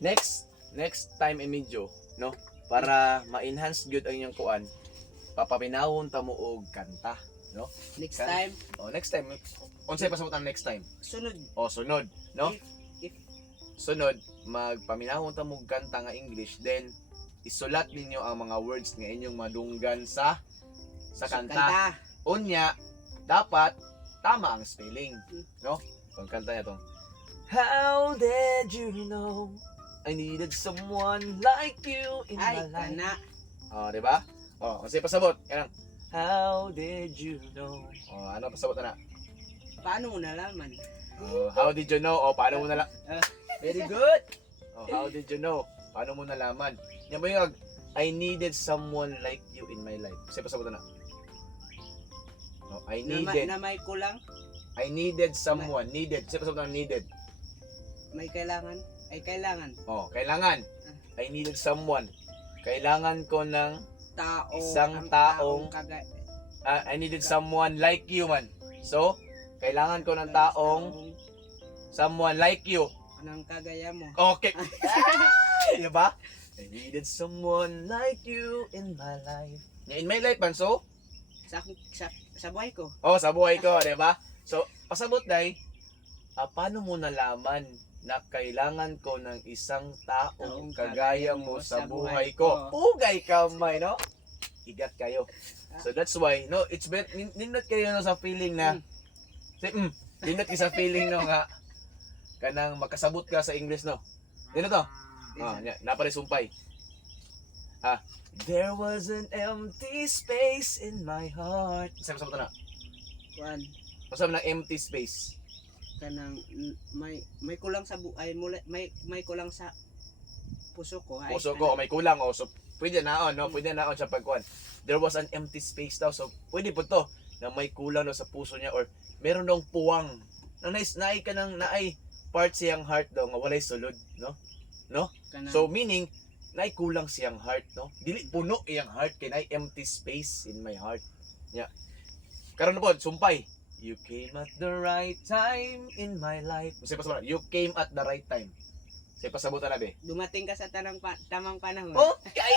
next time imedyo, no? Para ma-enhance gyud ang inyong kuan, papaminawon ta mo og kanta, no? Next time, Next time. Unsay pasabutan next time? sunod. Sunod, no? If Sunod, magpaminahon ta mo og kanta nga English, then isulat ninyo ang mga words nga inyong madunggan sa kanta. Unya, dapat tama ang spelling, no? Ang kanta niya tong How did you know I needed someone like you in Ay, my life? kana. Di ba? Kasi pasabot, kanang How did you know? Ano pasabot na? Paano mo nalaman? How did you know? Paano mo nalaman? Very good. How did you know? Paano mo nalaman? Yan ba yung I needed someone like you in my life? Kasi pasabot na. I needed. Na may kulang, I needed someone. Needed. Kasi pasabot na needed. may kailangan, ay kailangan. Kailangan. I needed someone. Kailangan ko ng isang ang taong I kagaya. needed someone like you man. So, kailangan ko ng taong someone like you. Anong kagaya mo? Okay. Diba? I needed someone like you in my life. In my life man, so? Sa buhay ko. Sa buhay ko, diba? So, pasabot day, paano mo nalaman na kailangan ko ng isang taong kagaya mo sa buhay ko? Ugay kamay, no? Igat kayo. So that's why, no, it's better, nindot kayo no, sa feeling na, nindot kayo sa feeling no nga, kanang makasabot ka sa English, no? Dino to? Naparisumpay. There was an empty space in my heart. Saan pasabot na? One. Pasabot na empty space. Kanang may kulang sa buhay mo, may kulang sa puso ko. Puso ko, may kulang. So, pwede naon, no? Pwede naon siya pagkuhan. There was an empty space daw. So, pwede po to na may kulang no, sa puso niya or meron dong puwang. Naay ka ng naay part siyang heart daw nga walay sulod, no? No? Kanang, So, meaning, naay kulang siyang heart, no? Dili puno iyang heart kay naay empty space in my heart. Yeah. Karon po, sumpay. You came at the right time in my life. Kasi pasabot, you came at the right time. Kasi pasabutan na be. dumating ka sa tamang panahon. Okay!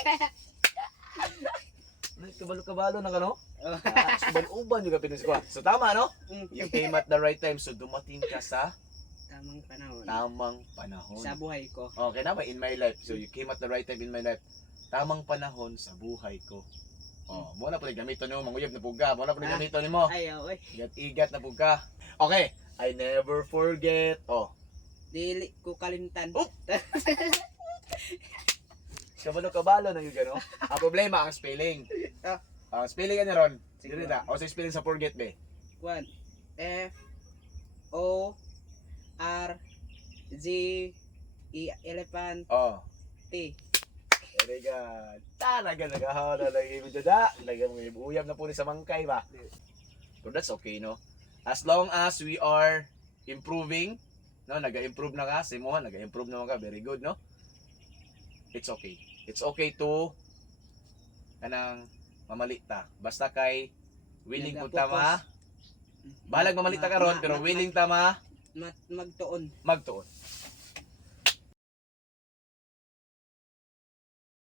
Kabalo-kabalo na ka, no? Uban juga pinis ko. So tama, no? You came at the right time. So dumating ka sa Tamang panahon. tamang panahon. Sa buhay ko. Okay naman, in my life. So you came at the right time in my life. Tamang panahon sa buhay ko. Mo na po gamito nimo, manguyab na puga. Mo na po gamito nimo. Ayaw, oy. Igat na puga. Okay, I never forget. Dili ko kalimtan. Kabalo na yung gano. Ang problema ang spelling. Ang spelling ano ron? Sige na. O sa spelling sa forget be. One. F O R Z E elephant T. Very good. Talaga nagahaw na lagi mo dada. Talagang may uyab na po ni sa mangkay ba? So that's okay, no? As long as we are improving, no? Naga-improve na ka. Si Mohan, naga-improve naman ka. Very good, no? It's okay. It's okay to kanang mamali ta. Basta kay willing po ta balag mamali ta karon pero willing ta magtuon.